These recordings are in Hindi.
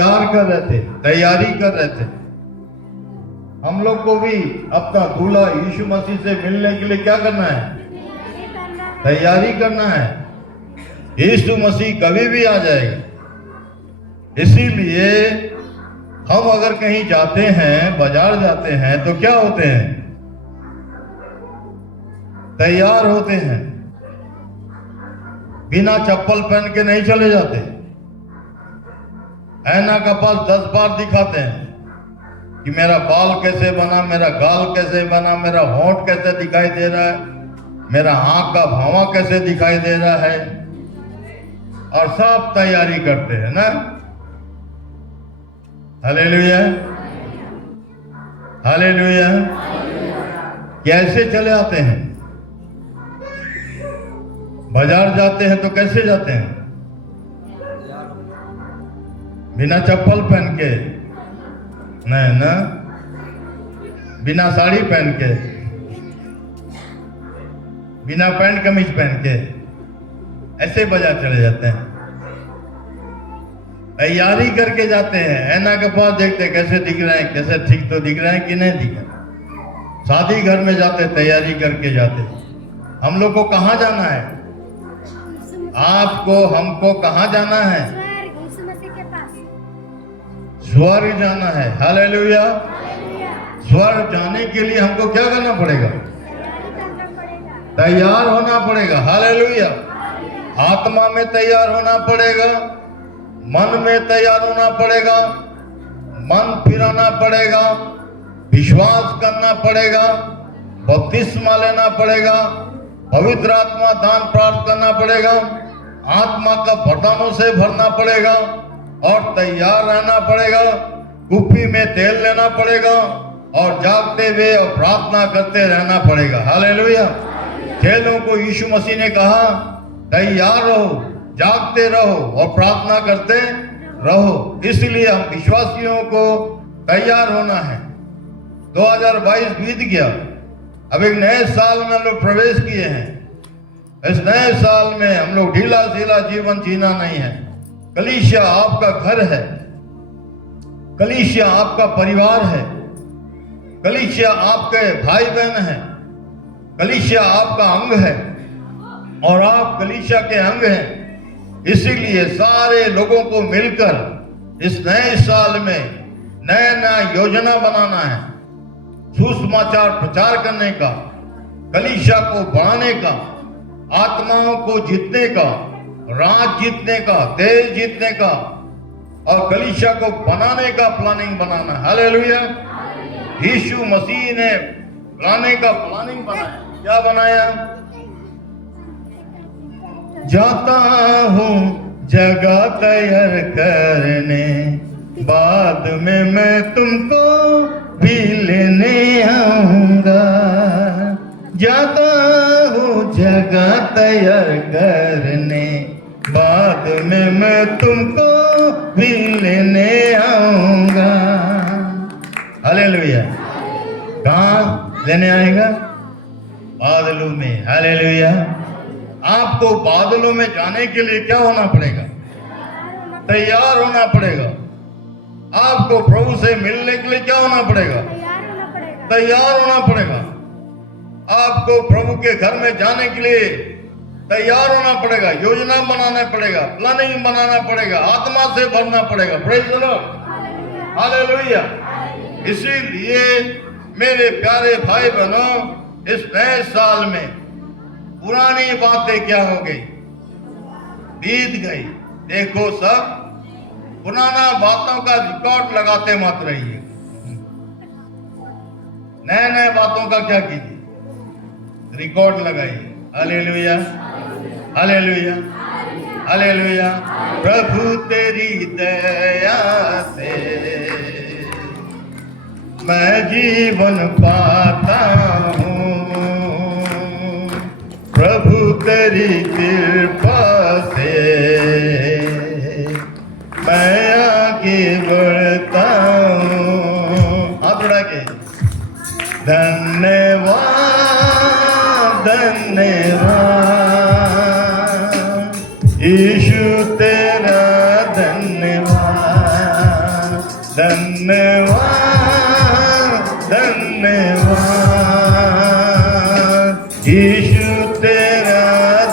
इंतजार कर रहे थे, तैयारी कर रहे थे। हम लोग को भी अपना दूल्हा यीशु मसीह से मिलने के लिए क्या करना है? तैयारी करना है। यीशु मसीह कभी भी आ जाएगा। इसीलिए हम अगर कहीं जाते हैं, बाजार जाते हैं, तो क्या होते हैं? तैयार होते हैं। बिना चप्पल पहन के नहीं चले जाते। ऐना का पास 10 बार दिखाते हैं कि मेरा बाल कैसे बना, मेरा गाल कैसे बना, मेरा होंठ कैसे दिखाई दे रहा है, मेरा आंख का भावा कैसे दिखाई दे रहा है, और सब तैयारी करते हैं ना। Hallelujah, hallelujah. कैसे चले आते हैं? बाजार जाते हैं तो कैसे जाते हैं? बिना चप्पल पहन के नहीं ना, बिना साड़ी पहन के, बिना पैंट कमीज पहन के ऐसे बाजार चले जाते हैं। तैयारी करके जाते हैं। ऐना के पास देखते हैं कैसे दिख रहे हैं, कैसे ठीक तो दिख रहे हैं कि नहीं दिख रहे। शादी घर में जाते, तैयारी करके जाते। हम लोग को कहाँ जाना है? आपको, हमको कहाँ जाना है? स्वर्ग जाना है। हालेलुया। स्वर्ग जाने के लिए हमको क्या करना पड़ेगा? तैयार होना पड़ेगा। हालेलुया। आत्मा में तैयार होना पड़ेगा, मन में तैयार होना पड़ेगा, मन फिराना पड़ेगा, विश्वास करना पड़ेगा, बपतिस्मा लेना पड़ेगा, पवित्र आत्मा दान प्राप्त करना पड़ेगा, आत्मा का वरदानों से भरना पड़ेगा और तैयार रहना पड़ेगा। कुप्पी में तेल लेना पड़ेगा और जागते हुए और प्रार्थना करते रहना पड़ेगा। हालेलुया। चेलों को यीशु मसीह ने कहा, तैयार रहो, जागते रहो और प्रार्थना करते रहो। इसलिए हम विश्वासियों को तैयार होना है। 2022 बीत गया, अब एक नए साल में हम लोग प्रवेश किए हैं। इस नए साल में हम लोग ढीला ढीला जीवन जीना नहीं है। कलीसिया आपका घर है, कलीसिया आपका परिवार है, कलीसिया आपके भाई बहन है, कलीसिया आपका अंग है और आप कलीसिया के अंग हैं। इसीलिए सारे लोगों को मिलकर इस नए साल में नया नया योजना बनाना है, सुसमाचार प्रचार करने का, कलीसिया को बढ़ाने का, आत्माओं को जीतने का, राज जीतने का, देश जीतने का और कलीसिया को बनाने का प्लानिंग बनाना। हालेलुया। यीशु मसीह ने बनाने का प्लानिंग बनाया। क्या बनाया? जाता हूँ जगह तैयार करने, बाद में मैं तुमको भी लेने आऊंगा। जाता हूँ जगह तैयार करने, बाद में मैं तुमको भी लेने आऊंगा। हालेलुया। कहाँ लेने आएगा? बादलों में। हालेलुया। आपको बादलों में जाने के लिए क्या होना पड़ेगा? तैयार होना पड़ेगा। आपको प्रभु से मिलने के लिए क्या होना पड़ेगा? तैयार होना पड़ेगा। आपको प्रभु के घर में जाने के लिए तैयार होना पड़ेगा, योजना बनाना पड़ेगा, प्लानिंग बनाना पड़ेगा, आत्मा से भरना पड़ेगा। Praise the lord. हालेलुया। इसीलिए मेरे प्यारे भाई बहनों, इस नए साल में पुरानी बातें क्या हो गई? बीत गई। देखो सब पुराना बातों का रिकॉर्ड लगाते मत रहिए, नए नए बातों का क्या कीजिए? रिकॉर्ड लगाइए। Hallelujah, hallelujah, hallelujah. प्रभु तेरी दया से मैं जीवन पाता हूँ, प्रभु तेरी कृपा से मैं आगे बढ़ता हूँ। हाथ उठा के धन्यवाद, धन्यवाद यीशु तेरा धन्यवाद, धन्यवाद धन्यवाद यीशु तेरा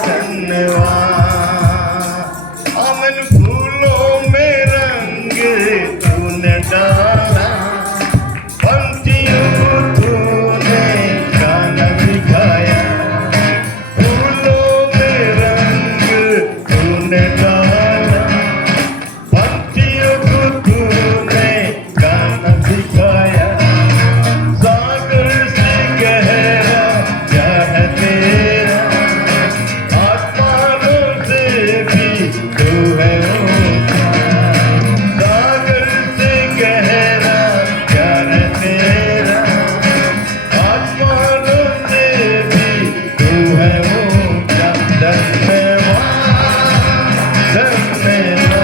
धन्यवाद। आमिन। फूलों में रंग तूने डाला, पंछियों तूने गाना सिखाया। फूलों में रंग तूने डाला, पंछियों को तूने गाना सिखाया। सागर से गहरा क्या है तेरा, आसमानों से भी तू है ऊंचा। सागर से गहरा क्या है तेरा, आसमानों से भी तू है ऊंचा। धन्यवाद धन्यवाद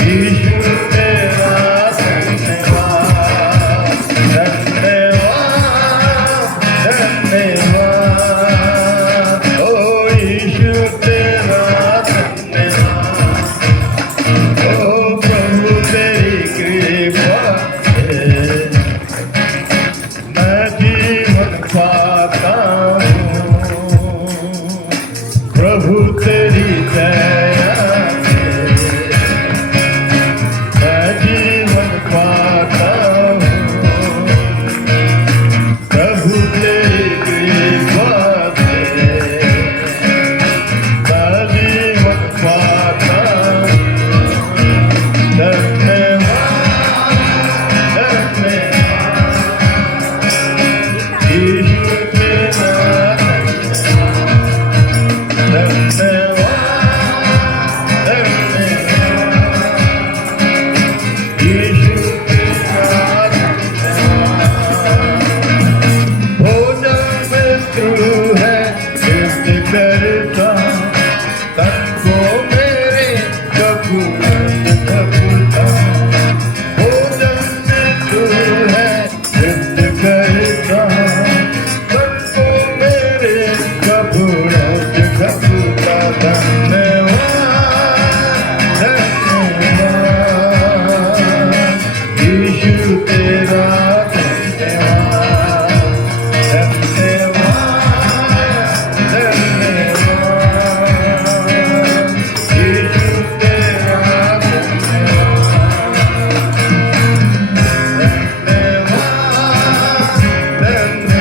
यीशु तेरा धन्यवाद। धन्यवाद धन्यवाद ओ यीशु तेरा धन्यवाद। ओ प्रभु तेरी कृपा से मैं जीवन पाता हूँ। प्रभु तेरी दया से मैं जीवन पाता हूँ। प्रभु तेरी कृपा से मैं जीवन पाता हूँ। धन्यवाद धन्यवाद यीशु तेरा धन्यवाद धन्यवाद यीशु तेरा धन्यवाद। भोजन में तू है सिद्ध करता, तन को मेरे कबू कबूता। भोजन में तू है सिद्ध करता, तन को मेरे कबू कबूता। धन्यवाद धन्यवाद यीशु तेरा धन्यवाद। धन्यवाद धन्यवाद यीशु तेरा धन्यवाद। धन्यवाद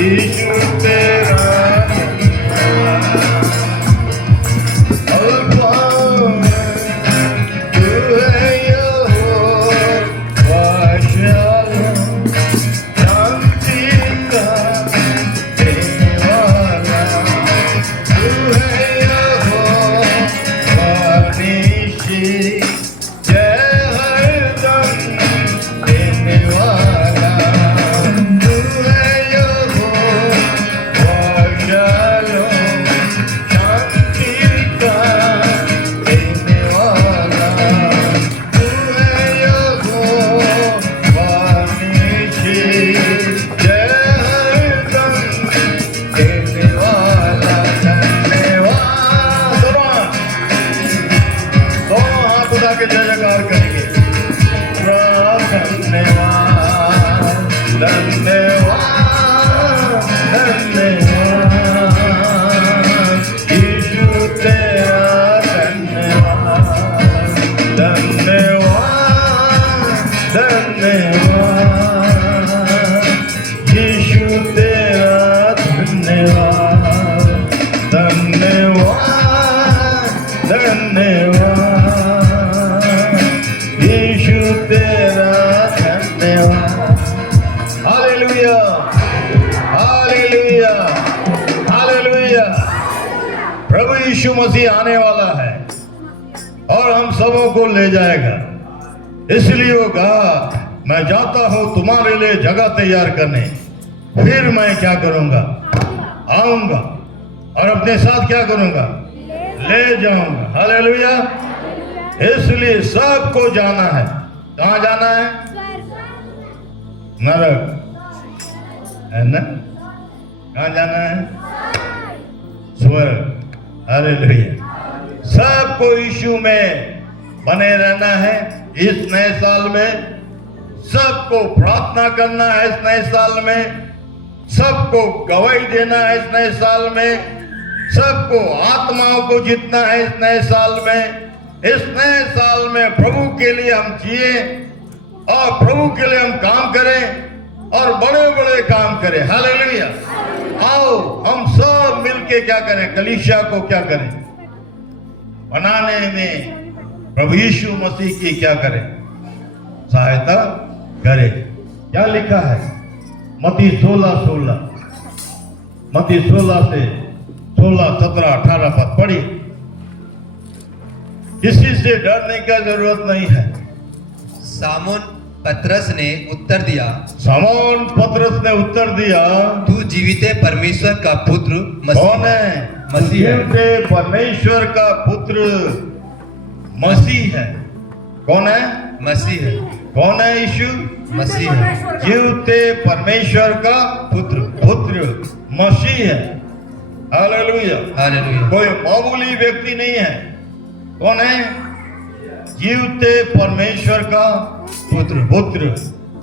यीशु तेरा अल्फा तू है यहोवा शालोम, शांति का देने वाला। तू है यहोवा निशी, जय हरदम देने वाला। तू है यहोवा शालोम, शांति का देने वाला। तू है यहोवा निशी, जय हरदम देने वाला। धन्यवाद। दोनों हाथ उठा के जय जयकार करेंगे। धन्यवाद धन्यवाद धन्यवाद यीशु तेरा धन्यवाद। धन्यवाद धन्यवाद यीशु तेरा धन्यवाद। धन्यवाद धन्यवाद यीशु तेरा धन्यवाद। Hallelujah hallelujah hallelujah. प्रभु यीशु मसीह आने वाला है और हम सबों को ले जाएगा। इसलिए वो कहा, मैं जाता हूं तुम्हारे लिए जगह तैयार करने, फिर मैं क्या करूंगा, आऊंगा और अपने साथ क्या करूंगा, ले जाऊंगा। हालेलुया। इसलिए सबको जाना है। कहाँ जाना है? नरक है ना? कहाँ जाना है? स्वर्ग। हालेलुया। सबको यीशु में बने रहना है इस नए साल में। सबको प्रार्थना करना है इस नए साल में। सबको गवाही देना है इस नए साल में। सबको आत्माओं को जीतना है इस नए साल में। इस नए साल में प्रभु के लिए हम जिए और प्रभु के लिए हम काम करें और बड़े बड़े काम करें। हालेलुया। आओ हम सब मिलके क्या करें, कलीसिया को क्या करें, बनाने में प्रभु यीशु मसीह की क्या करें, सहायता करें। क्या लिखा है मत्ती 16:16, मत्ती 16 से 16, 17, 18 पद पढ़िए। किसी से डरने की जरूरत नहीं है। सामोन पतरस ने उत्तर दिया, समौन पतरस ने उत्तर दिया, तू जीवित परमेश्वर का पुत्र कौन है? मसीह है। जीवित परमेश्वर का पुत्र मसीह है। कौन है? मसीह है। कौन है? यीशु मसीह है। जीवित परमेश्वर का पुत्र मसीह है। हालेलुया। हालेलुया। कोई मामूली व्यक्ति नहीं है। कौन है? जीवित परमेश्वर का पुत्र।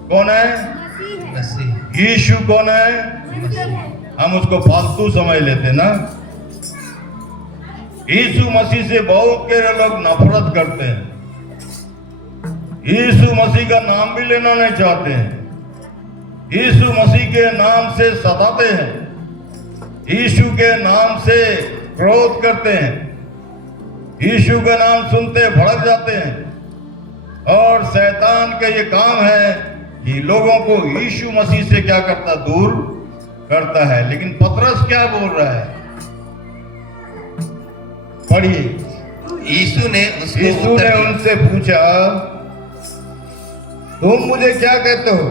कौन है? मसीह। यीशु कौन है? मसीह। हम उसको फालतू समझ लेते ना। यीशु मसीह से बहुत के लोग नफरत करते हैं। यीशु मसीह का नाम भी लेना नहीं चाहते हैं। यीशु मसीह के नाम से सताते हैं। यीशु के नाम से क्रोध करते हैं। यीशु का नाम सुनते भड़क जाते हैं। और शैतान का ये काम है कि लोगों को यीशु मसीह से क्या करता, दूर करता है। लेकिन पतरस क्या बोल रहा है, पढ़िए। यीशु ने उनसे पूछा, तुम मुझे क्या कहते हो?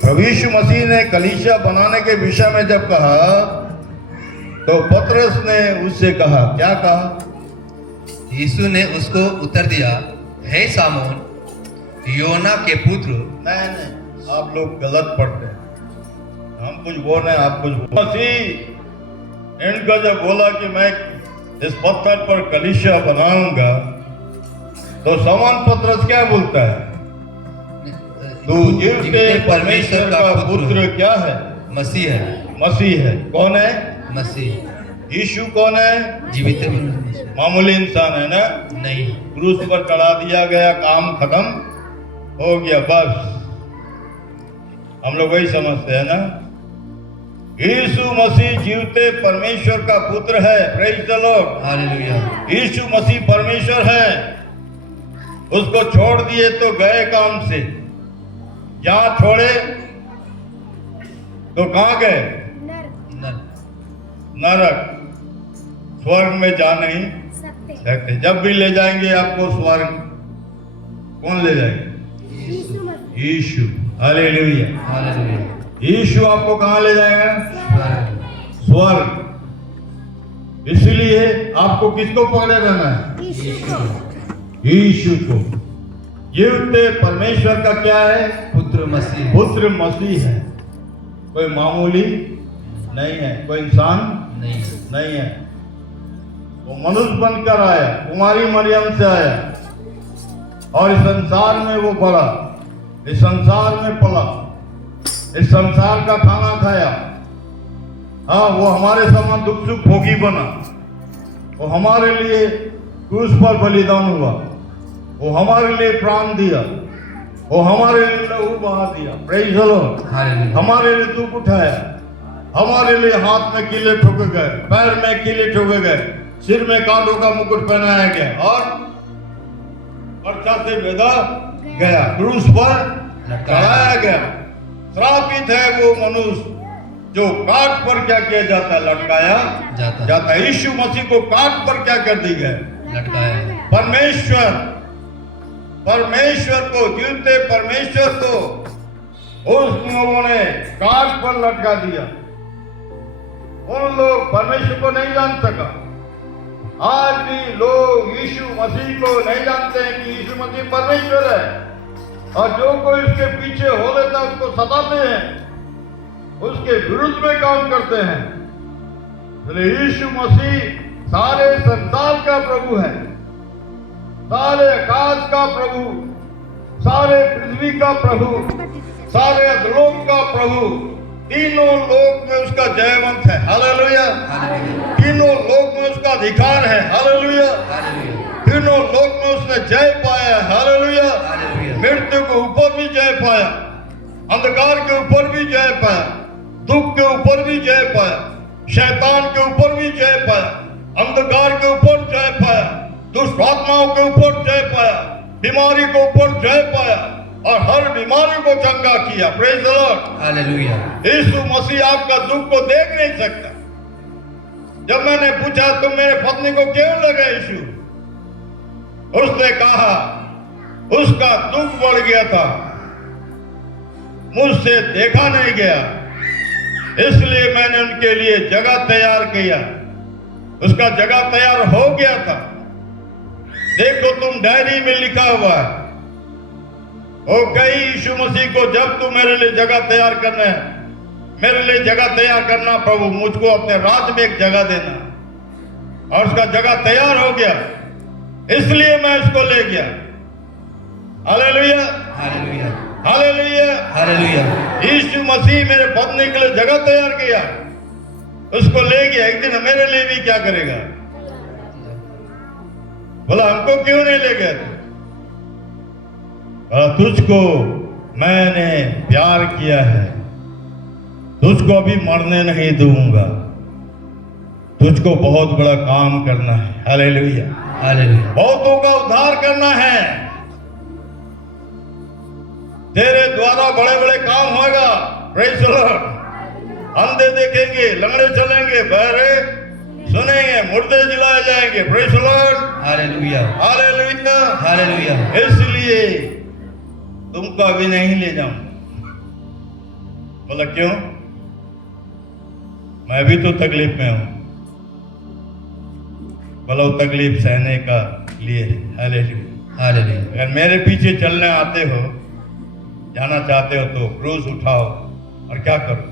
प्रभु यीशु मसीह ने कलीसिया बनाने के विषय में जब कहा तो पतरस ने उससे कहा, क्या कहा? यीशु ने उसको उत्तर दिया, हे सामोन, योना के पुत्र। नहीं, आप लोग गलत पढ़ते हैं। हम कुछ बोल रहे हैं, आप कुछ बोल। मसीह इनका जब बोला कि मैं इस पत्थर पर कलीसिया बनाऊंगा, तो समान पतरस क्या बोलता है? तू जीवित परमेश्वर का पुत्र क्या है? मसीह है। मसीह है। कौन है? मसीह। यीशु कौन है? जीवित परमेश्वर। मामूली इंसान है ना? नहीं। क्रूस पर चढ़ा दिया गया, काम खत्म हो गया, बस। हम लोग वही समझते हैं ना। यीशु मसीह जीवित परमेश्वर का पुत्र है। Praise the lord. Hallelujah. Yeshu मसीह परमेश्वर है। उसको छोड़ दिए तो गए काम से। जहां छोड़े तो कहां गए? नरक। स्वर्ग में जा नहीं सकते। जब भी ले जाएंगे आपको स्वर्ग, कौन ले जाएंगे? यीशु। हालेलुया। हालेलुया। यीशु आपको कहां ले जाएगा? स्वर्ग। इसलिए आपको किसको पकड़े रहना है? यीशु को। जीवित परमेश्वर का क्या है? पुत्र मसीह। पुत्र मसीह है। कोई मामूली नहीं है, कोई इंसान नहीं है। वो मनुष्य बनकर आया, कुमारी मरियम से आया और इस संसार में वो पड़ा, इस संसार में पला, इस संसार का खाना खाया। हाँ, वो हमारे समान दुख सुख भोगी बना। वो हमारे लिए क्रूस पर बलिदान हुआ। वो हमारे लिए प्राण दिया। वो हमारे लिए लहू बहा दिया। Praise the Lord. हमारे लिए दुख उठाया। हमारे लिए हाथ में कीले ठोके गए, पैर में कीले ठोके गए, सिर में कांटों का मुकुट पहनाया गया और पर्चा से बेधा गया, क्रूस पर चढ़ाया गया। श्रापित है वो मनुष्य जो काट पर क्या किया जाता है? लटकाया जाता है। यीशु मसीह को काट पर क्या कर दी गए? लटकाया। परमेश्वर को, जीवित परमेश्वर को उस लोगों ने काट पर लटका दिया। उन लोग परमेश्वर को नहीं जान सका। आज भी लोग यीशु मसीह को नहीं जानते हैं कि यीशु मसीह परमेश्वर है, और जो कोई उसके पीछे हो लेता है उसको सताते हैं, उसके विरुद्ध में काम करते हैं। इसलिए यीशु मसीह सारे संसार का प्रभु है, सारे आकाश का प्रभु, सारे पृथ्वी का प्रभु, सारे अधलोक का प्रभु, तीनों लोक में उसका जयवंत है। हालेलुया। तीनों लोक में उसका अधिकार है। हालेलुया। तीनों लोक में उसने जय पाया। हालेलुया। मृत्यु के ऊपर भी जय पाया, अंधकार के ऊपर भी जय पाया, दुख के ऊपर भी जय पाया, शैतान के ऊपर भी जय पाया, अंधकार के ऊपर जय पाया, दुष्ट आत्माओं के ऊपर जय पाया, बीमारी के ऊपर जय पाया और हर बीमारी को चंगा किया। Praise the lord. Hallelujah. Yeshu मसीह आपका दुख को देख नहीं सकता। जब मैंने पूछा तुम मेरे पत्नी को क्यों लगे यीशु, उसने कहा उसका दुख बढ़ गया था, मुझसे देखा नहीं गया, इसलिए मैंने उनके लिए जगह तैयार किया। उसका जगह तैयार हो गया था। देखो तुम डायरी में लिखा हुआ है, ओ कही यीशु मसीह को जब तू मेरे लिए जगह तैयार करना है, मेरे लिए जगह तैयार करना प्रभु, मुझको अपने राज्य में एक जगह देना। और उसका जगह तैयार हो गया, इसलिए मैं उसको ले गया। Hallelujah. Hallelujah. Hallelujah. Hallelujah. Yeshu मसीह मेरे पत्नी के लिए जगह तैयार किया, उसको ले गया। एक दिन मेरे लिए भी क्या करेगा? बोला हमको क्यों नहीं ले गया? तुझको मैंने प्यार किया है, तुझको अभी मरने नहीं दूंगा, तुझको बहुत बड़ा काम करना है। हालेलुया। हालेलुया। बहुतों का उद्धार करना है, तेरे द्वारा बड़े बड़े काम होगा। Praise the Lord. अंधे देखेंगे, लंगड़े चलेंगे, बहरे सुनेंगे, मुर्दे जिलाए जाएंगे। Praise the lord. Hallelujah. Hallelujah. Hallelujah. इसलिए तुमको अभी नहीं ले जाऊंगा। बोला क्यों? मैं भी तो तकलीफ में हूं। बोला वो तकलीफ सहने का लिए है। हालेलुया। हालेलुया। अगर मेरे पीछे चलने आते हो, जाना चाहते हो तो क्रूस उठाओ और क्या करो?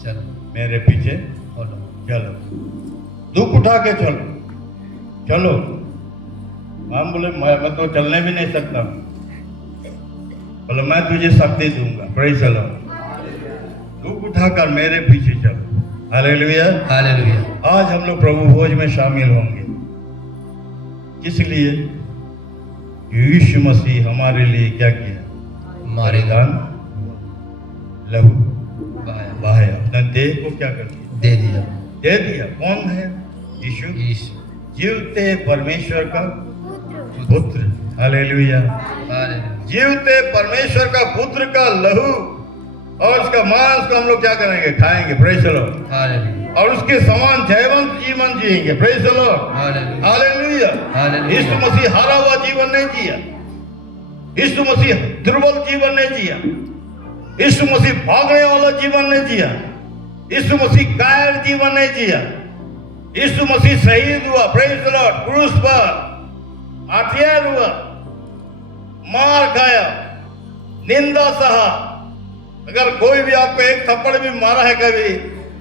चलो मेरे पीछे बोलो। चलो, दुख उठा के चलो, चलो। हम बोले मैं तो चलने भी नहीं सकता। बोले मैं तुझे शक्ति दूंगा। Praise the Lord. दुख उठाकर मेरे पीछे चलो। हालेलुया। हालेलुया। आज हम लोग प्रभु भोज में शामिल होंगे, इसलिए यीशु मसीह हमारे लिए क्या किया? मारे बलिदान, लहू बहाया, बहाया, अपने देह को क्या कर दिया? दे दिया। दे दिया। कौन है? यीशु, यीशु। जीवते परमेश्वर का पुत्र। हालेलुया। हालेलुया। जीवते परमेश्वर का पुत्र का लहू और उसका मांस को हम लोग क्या करेंगे? खाएंगे। Praise the lord. हालेलुया। और उसके समान जयवंत जीवन जिएंगे। Praise the lord. Hallelujah. Hallelujah. Hallelujah. Yeshu Masih हारा हुआ जीवन नहीं जिया, यीशु मसीह दुर्बल जीवन नहीं जिया, यीशु मसीह भागने वाला जीवन नहीं जिया, यीशु मसीह कायर जीवन नहीं जिया। यीशु मसीह शहीद हुआ। Praise the Lord. क्रूस पर हथियार हुआ, मार खाया, निंदा सहा। अगर कोई भी आपको एक थप्पड़ भी मारा है कभी,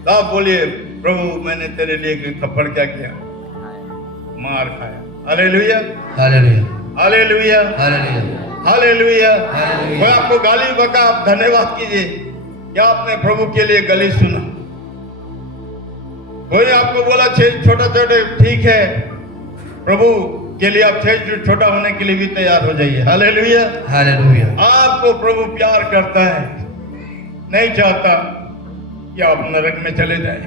तो आप बोलिए प्रभु मैंने तेरे लिए एक थप्पड़ क्या किया? मार खाया। Hallelujah. Hallelujah. Hallelujah. Hallelujah. Hallelujah. Hallelujah. कोई आपको गाली बका, आप धन्यवाद कीजिए क्या आपने प्रभु के लिए गाली सुना। कोई आपको बोला छोटा छोटे, ठीक है, प्रभु के लिए आप छोटा होने के लिए भी तैयार हो जाइए। हालेलुया। हालेलुया। आपको प्रभु प्यार करता है, नहीं चाहता कि आप नरक में चले जाएं,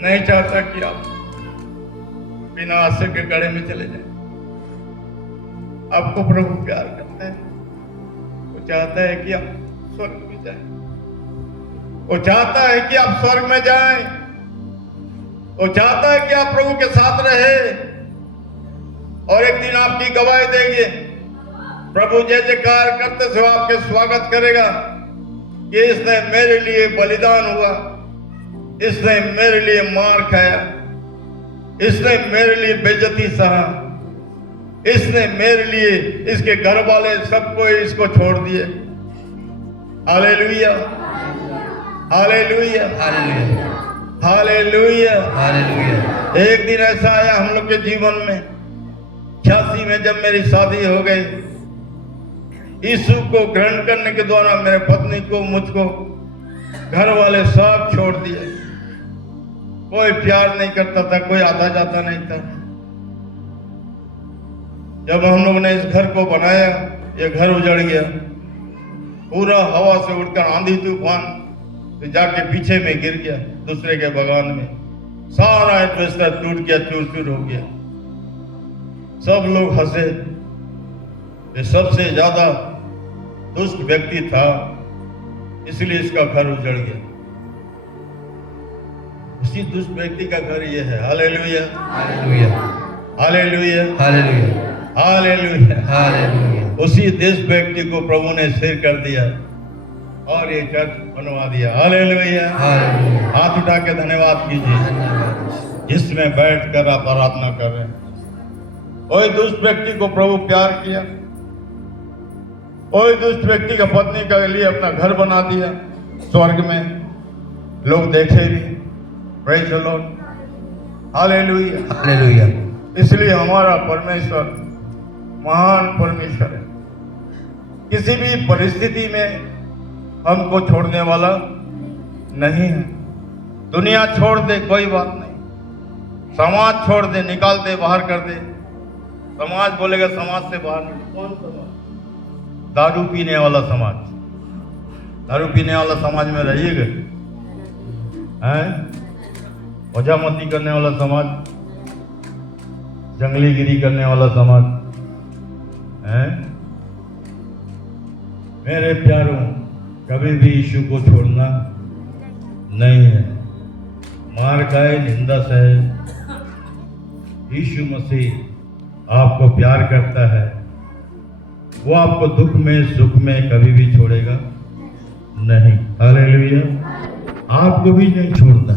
नहीं चाहता कि आप बिना आशा के गड्ढे में चले जाएं। आपको प्रभु प्यार करता है, वो चाहता है कि आप स्वर्ग में जाएं, वो चाहता है कि आप स्वर्ग में जाएं, वो चाहता है कि आप प्रभु के साथ रहे और एक दिन आपकी गवाही देंगे। प्रभु जय जयकार करते से आपके स्वागत करेगा कि इसने मेरे लिए बलिदान हुआ, इसने मेरे लिए मार खाया, इसने मेरे लिए बेइज्जती सहा, इसने मेरे लिए, इसके घर वाले सबको इसको छोड़ दिए। Hallelujah. Hallelujah. Hallelujah. Hallelujah. Hallelujah. एक दिन ऐसा आया हम लोग के जीवन में, 86 में जब मेरी शादी हो गई, यीशु को ग्रहण करने के द्वारा मेरे पत्नी को, मुझको, घर वाले सब छोड़ दिए। कोई प्यार नहीं करता था, कोई आता जाता नहीं था। जब हम लोग ने इस घर को बनाया, ये घर उजड़ गया, पूरा हवा से उड़कर आंधी तूफान तो जाके पीछे में गिर गया, दूसरे के बगान में। सारा एडवेस्टर टूट गया, चूर चूर हो गया। सब लोग हंसे। ये सबसे ज्यादा दुष्ट व्यक्ति था, इसलिए इसका घर उजड़ गया। उसी दुष्ट व्यक्ति का घर ये है। Hallelujah. Hallelujah. Hallelujah. Hallelujah. Hallelujah. Hallelujah. उसी दुष्ट व्यक्ति को प्रभु ने स्थिर कर दिया और ये चर्च बनवा दिया। हालेलुया। हालेलुया। हाथ उठा के धन्यवाद कीजिए धन्यवाद। जिसमें बैठकर आप आराधना कर रहे हैं। कोई दुष्ट व्यक्ति को प्रभु प्यार किया, कोई दुष्ट व्यक्ति का पत्नी के लिए अपना घर बना दिया स्वर्ग में, लोग देखे भी। Praise the lord. Hallelujah. Hallelujah. इसलिए हमारा परमेश्वर महान परमेश्वर है। किसी भी परिस्थिति में हमको छोड़ने वाला नहीं है। दुनिया छोड़ दे कोई बात नहीं, समाज छोड़ दे, निकाल दे, बाहर कर दे। समाज बोलेगा समाज से बाहर नहीं। कौन समाज? दारू पीने वाला समाज। दारू पीने वाला समाज में रहिएगा, हैं? वजामती करने वाला समाज, जंगलीगिरी करने वाला समाज, हैं? मेरे प्यारों, कभी भी यीशु को छोड़ना नहीं है। मार खाए, निंदा सहे, यीशु मसीह आपको प्यार करता है। वो आपको दुख में सुख में कभी भी छोड़ेगा नहीं। हालेलुया। आपको भी नहीं छोड़ना।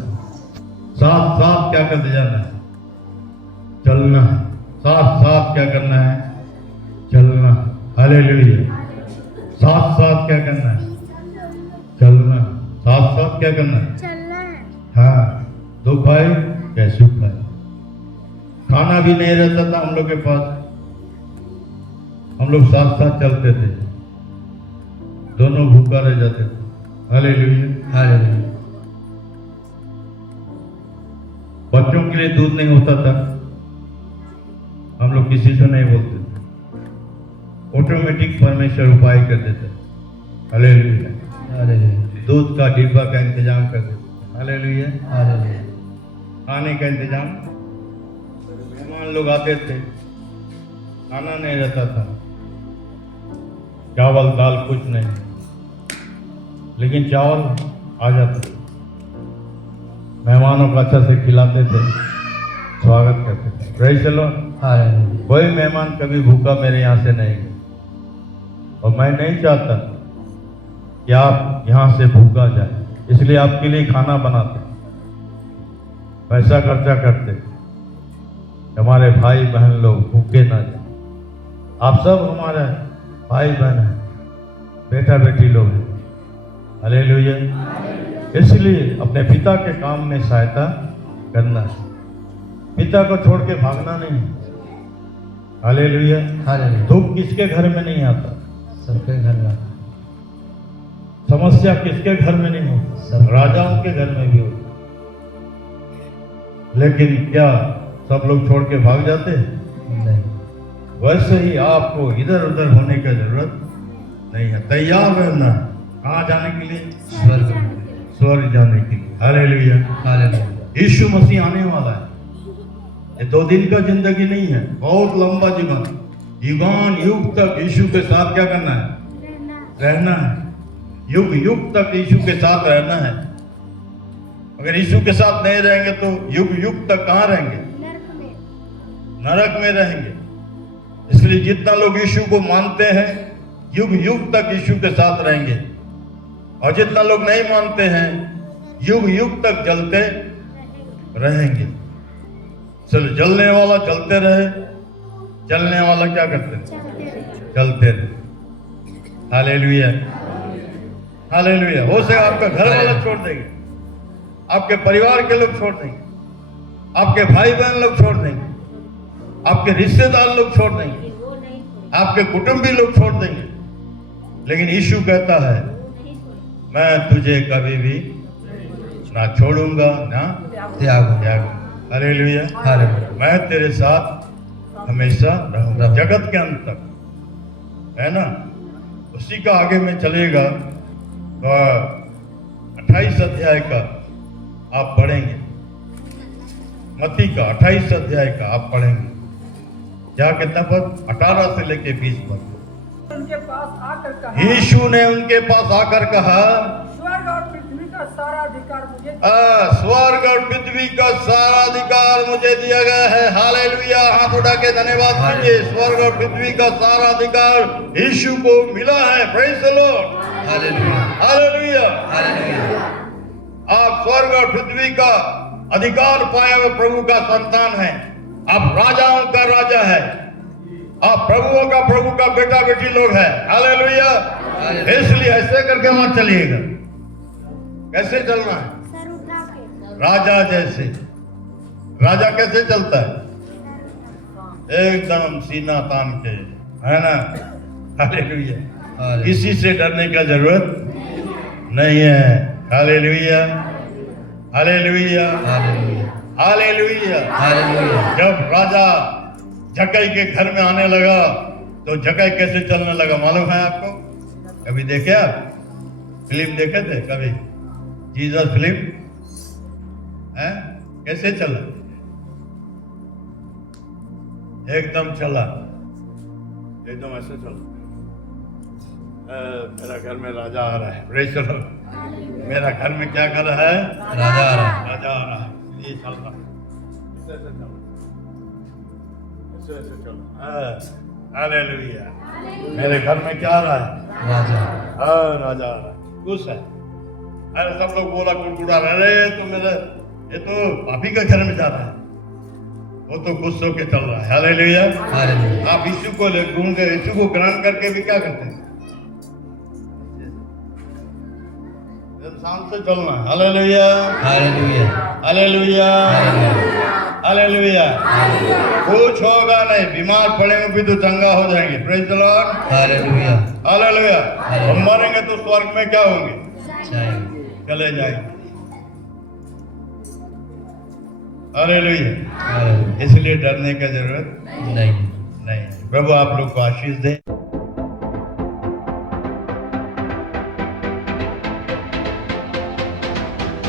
साथ साथ क्या करते जाना है? चलना है। साथ साथ क्या करना है? चलना। हालेलुया। साथ साथ क्या करना है? चलना। साथ साथ क्या करना है? चलना है। हाँ, दुख आए क्या सुख आए। खाना भी नहीं रहता था हम लोग के पास, हम लोग साथ साथ चलते थे, दोनों भूखा रह जाते थे। हालेलुया। हालेलुया। बच्चों के लिए दूध नहीं होता था, हम लोग किसी से नहीं बोलते थे, ऑटोमेटिक परमेश्वर उपाय कर देते। हालेलुया। हालेलुया। दूध का डिब्बा का इंतजाम कर देते। हालेलुया। हालेलुया। खाने का इंतजाम, मेहमान लोग आते थे, खाना नहीं रहता था, चावल दाल कुछ नहीं, लेकिन चावल आ जाता था। मेहमानों को अच्छा से खिलाते थे, स्वागत करते थे। Praise the lord. हालेलुया। कोई मेहमान कभी भूखा मेरे यहाँ से नहीं गया, और मैं नहीं चाहता कि आप यहाँ से भूखा जाए, इसलिए आपके लिए खाना बनाते, पैसा खर्चा करते, हमारे भाई बहन लोग भूखे ना जाए। आप सब हमारे भाई बहन हैं, बेटा बेटी लोग हैं। हालेलुया। इसलिए अपने पिता के काम में सहायता करना है, पिता को छोड़ के भागना नहीं है। हालेलुया। हालेलुया। दुख किसके घर में नहीं आता, सबके घर में। समस्या किसके घर में नहीं होती, राजाओं के घर में भी होती। लेकिन क्या सब लोग छोड़ के भाग जाते हैं? नहीं। वैसे ही आपको इधर उधर होने की जरूरत नहीं है। तैयार रहना है। कहाँ जाने के लिए? स्वर्ग में। स्वर्ग जाने के लिए। हालेलुया। हालेलुया। यीशु मसीह आने वाला है। ये 2 दिन का जिंदगी नहीं है, बहुत लंबा जीवन, युगान युग तक यीशु के साथ क्या करना है? रहना है। युग युग तक यीशु के साथ रहना है। अगर यीशु के साथ नहीं रहेंगे तो युग युग तक कहाँ रहेंगे? नरक में रहेंगे। इसलिए जितना लोग यीशु को मानते हैं, युग युग तक यीशु के साथ रहेंगे, और जितना लोग नहीं मानते हैं, युग युग तक जलते रहेंगे। चलो, जलने वाला जलते रहे, जलने वाला क्या करते रहे? चलते रहे। हालेलुया। हालेलुया। हो से आपका घर वाला छोड़ देंगे, आपके परिवार के लोग छोड़ देंगे, आपके भाई बहन लोग छोड़ देंगे, आपके रिश्तेदार लोग छोड़ देंगे, आपके कुटुंबी लोग छोड़ देंगे, लेकिन यीशु कहता है मैं तुझे कभी भी ना छोड़ूंगा ना त्यागूंगा। हालेलुया। हालेलुया। मैं तेरे साथ हमेशा रहूंगा जगत के अंत तक, है ना। उसी का आगे में चलेगा तो 28 अध्याय का आप पढ़ेंगे, मत्ती का 28 अध्याय का आप पढ़ेंगे। क्या कितना पद? 18 से लेके 20 पद। उनके पास आकर कहा, यीशु ने उनके पास आकर कहा, स्वर्ग और पृथ्वी का सारा अधिकार मुझे स्वर्ग और पृथ्वी का सारा अधिकार मुझे दिया गया है। हालेलुया। हाथ उठा के धन्यवाद कीजिए। स्वर्ग और पृथ्वी का सारा अधिकार यीशु को मिला है। Praise the lord. Hallelujah. Hallelujah. Hallelujah. आप स्वर्ग और पृथ्वी का अधिकार पाए हुए प्रभु का संतान हैं। आप राजाओं का राजा है, आप प्रभुओं का प्रभु का बेटा बेटी लोग हैं। हालेलुया। इसलिए ऐसे करके मत चलिएगा। कैसे चलना है? राजा जैसे। राजा कैसे चलता है? एकदम सीना तान के, है ना। हालेलुया। किसी से डरने का जरूरत नहीं है। हालेलुया। हालेलुया। हालेलुया। हालेलुया। जब राजा जक्कई के घर में आने लगा तो जक्कई कैसे चलने लगा मालूम है आपको? कभी देखे आप? फिल्म देखे थे कभी? जीसस फिल्म है? कैसे चला? एकदम चला, एकदम ऐसे चला। मेरा घर में राजा आ रहा है। Praise the Lord. मेरा घर में क्या कर रहा है? राजा आ रहा है। राजा आ रहा है, इसलिए चल रहा है। ऐसे ऐसे चल रहा है। ऐसे ऐसे चल रहा है। हालेलुया। मेरे घर में क्या आ रहा है? राजा। हाँ, राजा आ रहा है। खुश है। अरे सब लोग बोला कुड़कुड़ा रहे, अरे तो मेरा ये तो पापी के घर में जा रहा है। वो तो खुश होके चल रहा है। हालेलुया। हालेलुया। आप यीशु को ढूंढ के यीशु को ग्रहण करके भी क्या करते हैं? शाम से चलना है। हालेलुया। हालेलुया। हालेलुया। हालेलुया। कुछ होगा नहीं, बीमार पड़ेंगे भी तो चंगा हो जाएंगे। Praise the lord. Hallelujah. Hallelujah. हम मरेंगे तो स्वर्ग में क्या होंगे? चले जाएंगे। हालेलुया। इसलिए डरने का जरूरत नहीं। नहीं। प्रभु आप लोग को आशीष दे।